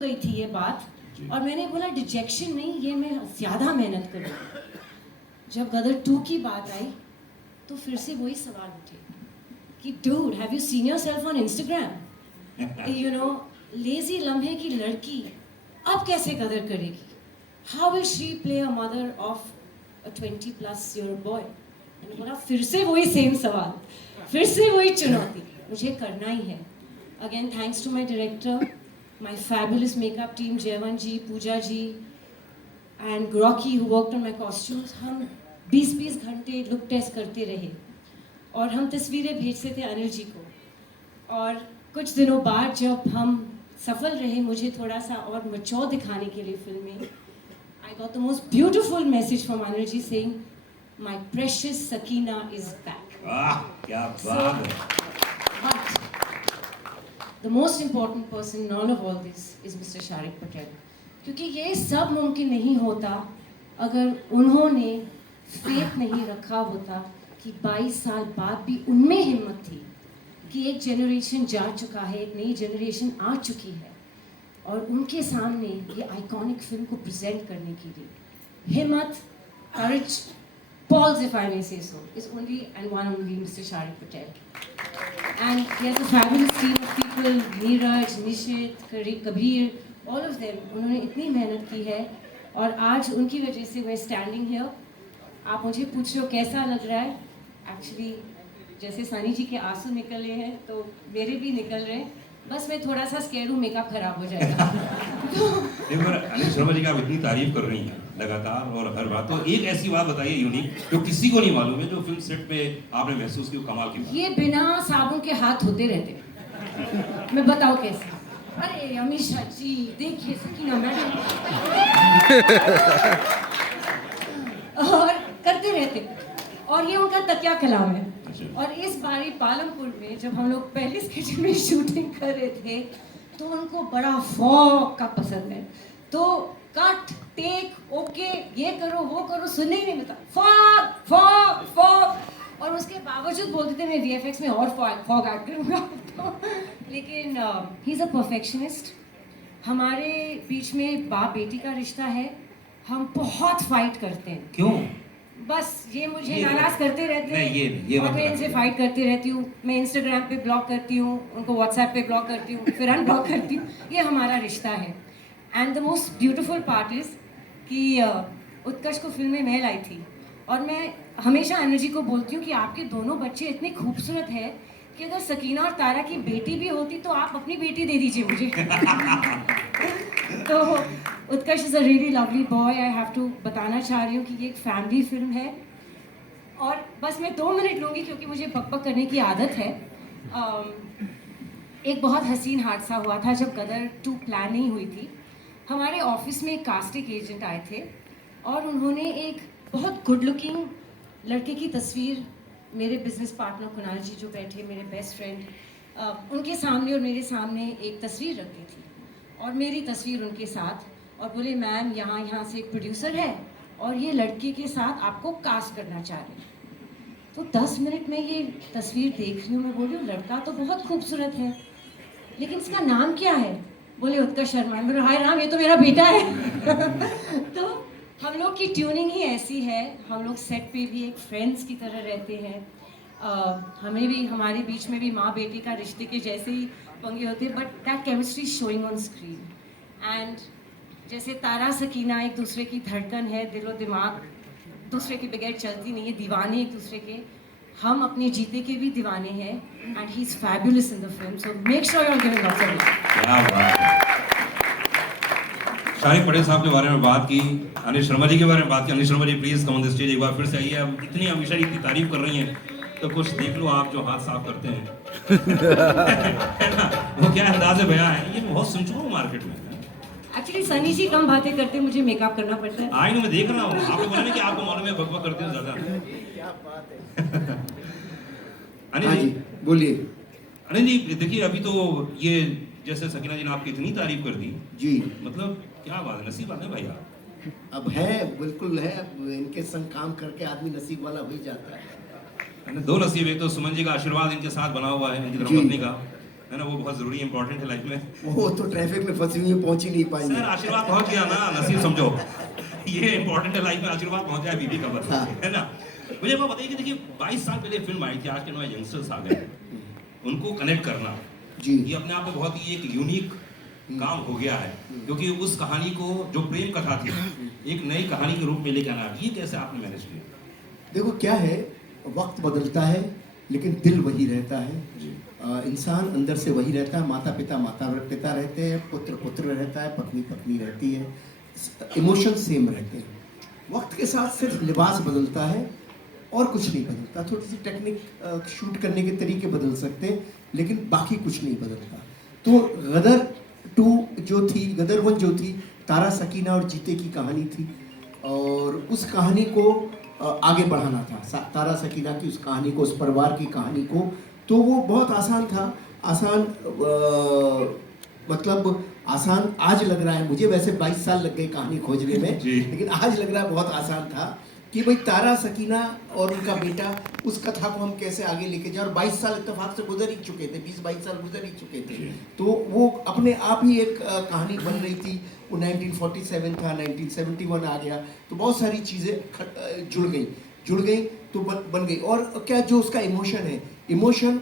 गई थी ये बात और मैंने बोला डिजेक्शन नहीं, ये मैं ज़्यादा मेहनत करूँगी। जब गदर 2 की बात आई तो फिर से वही सवाल उठे कि dude have you seen yourself on Instagram, you know lazy लम्हे की लड़की अब कैसे कदर करेगी, how will she play a mother of a 20+ year boy. मैंने बोला फिर से वही सेम सवाल, फिर से वही चुनौती, मुझे करना ही है। Again thanks to my director, my fabulous makeup team, Jaivan ji, Pooja ji, and Rocky who worked on my costumes. हम 20-20 घंटे लुक टेस्ट करते रहे और हम तस्वीरें भेजते थे अनिल जी को। और कुछ दिनों बाद जब हम सफल रहे मुझे थोड़ा सा और मैच्योर दिखाने के लिए फिल्म में, I got the most beautiful message from Anil ji saying, "My precious Sakina is back." वाह क्या बात है। But the most important person in all of all this is Mr. Sharik Patel, क्योंकि ये सब मुमकिन नहीं होता अगर उन्होंने फेथ नहीं रखा होता कि 22 साल बाद भी उनमें हिम्मत थी कि एक जनरेशन जा चुका है, एक नई जनरेशन आ चुकी है और उनके सामने ये आइकॉनिक फिल्म को प्रेजेंट करने के लिए हिम्मत, courage, balls if I may say so, is only and one only Mr. Sharik Patel. And he has a fabulous team of people, Neeraj, Nishit, Kabir, all of them. उन्होंने इतनी मेहनत की है और आज उनकी वजह से मैं स्टैंडिंग हियर। आप मुझे पूछ रहे हो कैसा लग रहा है, एक्चुअली जैसे सनी जी के आंसू निकले हैं तो मेरे भी निकल रहे हैं, बस मैं थोड़ा सा स्केयर हूँ, मेकअप खराब हो जाएगा। देखो अनिल शर्मा जी की आप इतनी तारीफ कर रही हैं लगातार और हर बात, तो एक ऐसी बात बताइए यूनिक जो किसी को नहीं मालूम है, जो फिल्म सेट पे आपने महसूस की कमाल की। ये बिना साबुन के हाथ धोते रहते हैं। मैं बताऊँ कैसे? अरे अमीशा जी देखिए सकीना मैडम और करते रहते, और ये उनका तकिया कलाम है। और इस बारी पालमपुर में जब हम लोग पहले स्केच में शूटिंग कर रहे थे तो उनको बड़ा फॉग का पसंद है, तो कट टेक ओके ये करो वो करो सुनने ही नहीं मिलता, फॉग फॉग फॉग, और उसके बावजूद बोलते थे मैं वीएफएक्स में और फॉग ऐड करूँगा। तो लेकिन ही इज़ अ परफेक्शनिस्ट। हमारे बीच में बाप बेटी का रिश्ता है, हम बहुत फाइट करते हैं। क्यों? बस ये मुझे नाराज करते रहते हैं, ये और मैं इनसे फाइट करती रहती हूँ। मैं इंस्टाग्राम पे ब्लॉक करती हूँ, उनको व्हाट्सएप पे ब्लॉक करती हूँ, फिर अनब्लॉक करती हूँ। ये हमारा रिश्ता है। And the most beautiful part is कि उत्कर्ष को फिल्म में मैं लाई थी और मैं हमेशा अनिल जी को बोलती हूँ कि आपके दोनों बच्चे इतने खूबसूरत हैं कि अगर सकीना और तारा की बेटी भी होती तो आप अपनी बेटी दे दीजिए मुझे। तो Utkarsh is a really lovely boy. I have to बताना चाह रही हूँ कि ये एक फैमिली फिल्म है और बस मैं 2 मिनट लूँगी क्योंकि मुझे बक करने की आदत है। एक बहुत हसीन हादसा हुआ था जब गदर 2 प्लान नहीं हुई थी। हमारे ऑफिस में एक कास्टिंग एजेंट आए थे और उन्होंने एक बहुत गुड लुकिंग लड़के की तस्वीर मेरे बिजनेस पार्टनर कुणाल जी जो बैठे मेरे बेस्ट फ्रेंड, उनके सामने और मेरे सामने एक तस्वीर रखी थी और मेरी तस्वीर उनके साथ, और बोले मैम यहाँ से एक प्रोड्यूसर है और ये लड़के के साथ आपको कास्ट करना चाह रहे हैं। तो 10 मिनट में ये तस्वीर देख रही हूँ, मैं बोली हूँ लड़का तो बहुत खूबसूरत है लेकिन इसका नाम क्या है? बोले उत्कर्ष शर्मा। मैं हाय राम, ये तो मेरा बेटा है। तो हम लोग की ट्यूनिंग ही ऐसी है, हम लोग सेट पे भी एक फ्रेंड्स की तरह रहते हैं। हमें भी हमारे बीच में भी माँ बेटी का रिश्ते के जैसे ही पंगे होते हैं, but that chemistry showing on screen. And जैसे तारा सकीना एक दूसरे की धड़कन है, दिलो दिमाग दूसरे के बगैर चलती नहीं है, दीवाने एक दूसरे के, हम अपने जीते के भी दीवाने हैं। And he is fabulous in the film, so make sure you are giving lots of it. क्या बात है। शारिक पटेल साहब के बारे में बात की, अनिल शर्मा जी के बारे में बात की। Anil Sharma ji please come on the stage, एक बार फिर से आइए। अब इतनी हमेशा इतनी तारीफ कर रही हैं तो कुछ देख लो आप जो हाथ साफ करते हैं। वो क्या अंदाज़े बयां है, ये बहुत सुन चुका हूँ मार्केट में। एक्चुअली सनी जी कम बातें करते, मुझे मेकअप करना पड़ता है। आई नो, मैं देख रहा हूँ, आपने बोला ना कि आपको मालूम है बकबक करते हो ज्यादा। क्या बात है। अनिल जी बोलिए। अनिल जी देखिए, अभी तो ये जैसे सकीना जी ने आपकी इतनी तारीफ कर दी जी, मतलब क्या बात है, नसीब बात है भाई आप। अब है, बिल्कुल है। अब इनके संग काम करके आदमी नसीब वाला हो ही जाता है। 2 नसीब, एक तो सुमन जी का आशीर्वाद इनके साथ बना हुआ है, इनकी धर्मपत्नी का, है ना, वो बहुत जरूरी इंपॉर्टेंट है लाइफ में। वो तो ट्रैफिक में फंसी हुई है, पहुंच ही नहीं पाएंगे। सर आशीर्वाद पहुंच गया ना, नसीब समझो। ये इंपॉर्टेंट है लाइफ में, आशीर्वाद पहुंच जाए बीबी का बस, हाँ। है ना। मुझे आप बताइए कि देखिए 22 साल पहले फिल्म आई थी, आज के नए यंगस्टर्स आ गए, उनको कनेक्ट करना जी। ये अपने आप में बहुत ही एक यूनिक काम हो गया है, क्योंकि उस कहानी को जो प्रेम कथा थी एक नई कहानी के रूप में लेकर आना, ये कैसे आपने मैनेज किया? देखो क्या है, वक्त बदलता है लेकिन दिल वही रहता है। इंसान अंदर से वही रहता है। माता पिता रहते हैं, पुत्र रहता है, पत्नी रहती है, इमोशन सेम रहते हैं। वक्त के साथ सिर्फ लिबास बदलता है और कुछ नहीं बदलता। थोड़ी सी टेक्निक शूट करने के तरीके बदल सकते हैं, लेकिन बाकी कुछ नहीं बदलता। तो गदर 2 जो थी, गदर 1 जो थी, तारा सकीना और जीते की कहानी थी, और उस कहानी को आगे बढ़ाना था, तारा सकीना की उस कहानी को, उस परिवार की कहानी को। तो वो बहुत आसान था। मतलब आसान आज लग रहा है मुझे, वैसे 22 साल लग गए कहानी खोजने में, लेकिन आज लग रहा है बहुत आसान था कि भाई तारा सकीना और उनका बेटा, उस कथा को हम कैसे आगे लेके जाए। और 22 साल इत्तेफाक से गुजर ही चुके थे, 20-22 साल गुजर ही चुके थे। तो वो अपने आप ही एक कहानी बन रही थी। वो 1947 था, 1971 आ गया, तो बहुत सारी चीज़ें जुड़ गई तो बन गई। और क्या जो उसका इमोशन है, इमोशन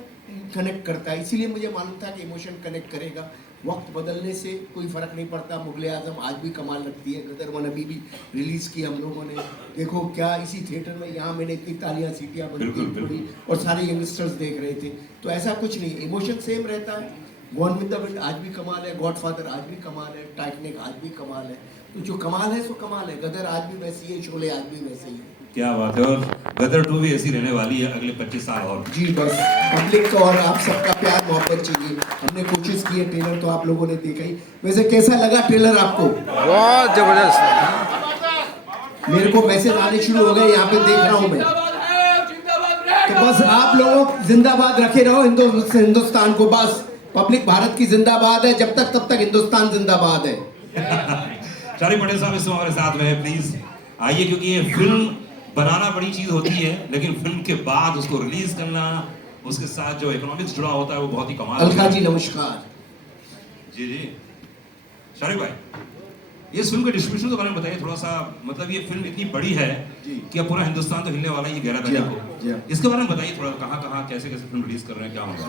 कनेक्ट करता है, इसीलिए मुझे मालूम था कि इमोशन कनेक्ट करेगा। वक्त बदलने से कोई फ़र्क नहीं पड़ता। मुगले आज़म आज भी कमाल रखती है। गदर 1 अभी भी रिलीज़ की हम लोगों ने, देखो क्या इसी थिएटर में, यहाँ मैंने इतनी तालियां सीटियाँ बनी और सारे यंगस्टर्स देख रहे थे। तो ऐसा कुछ नहीं, इमोशन सेम रहता है। गॉन विद द विंड आज भी कमाल है, गॉडफादर आज भी कमाल है, टाइटैनिक आज भी कमाल है। तो जो कमाल है सो कमाल है। गदर आज भी वैसी है, शोले आज भी वैसे ही है। क्या बात है। और गदर 2 भी ऐसी रहने वाली है अगले 25 साल और। जी बस पब्लिक का और आप सबका प्यार मोहब्बत चाहिए। हमने कोशिश की है, ट्रेलर तो आप लोगों ने देखा ही। वैसे कैसा लगा ट्रेलर आपको? बहुत जबरदस्त। मेरे को मैसेज आने शुरू हो गए, यहाँ पे देख रहा हूँ मैं। तो बस आप लोग जिंदाबाद रखे रहो हिंदुस्तान को। बस पब्लिक भारत की जिंदाबाद है, जब तक तब तक हिंदुस्तान जिंदाबाद है। चारी पटेल साहब इस समय हमारे साथ में है, प्लीज आइए, क्योंकि ये फिल्म बनाना बड़ी चीज होती है, लेकिन फिल्म के बाद उसको रिलीज करना, उसके साथ जो इकोनॉमिक्स जुड़ा होता है वो बहुत ही कमाल। अलका जी नमस्कार। जी शारिक भाई, इस फिल्म के डिस्ट्रीब्यूशन के बारे में बताइए थोड़ा सा। मतलब ये फिल्म इतनी बड़ी है कि अब पूरा हिंदुस्तान तो हिलने वाला है, ये 11 तारीख को। इसके बारे में बताइए थोड़ा, कहाँ कैसे फिल्म रिलीज कर रहे हैं, क्या होगा?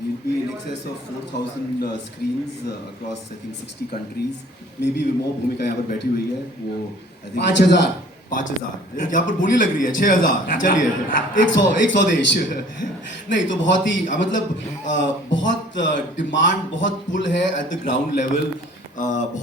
We'll be in excess of 4,000 screens across I think 60 countries. Maybe more. भूमिका यहाँ पर बैठी हुई है, वो I think 5,000 यहाँ पर बोली लग रही है 6,000। चलिए 100 देश। नहीं तो बहुत ही मतलब बहुत डिमांड, बहुत पुल है एट द ग्राउंड लेवल। बहुत